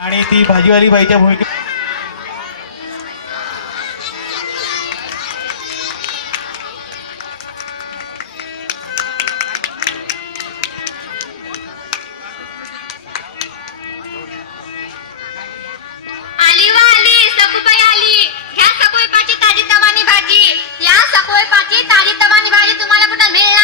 आणि ती भाजीवाली बाईच्या भूमिकेत आली व आली सकुबाई आली. घ्या सकुबाईची ताजी तवानी भाजी. या सकुबाईची ताजी तवानी भाजी तुम्हाला कुठं मिळणार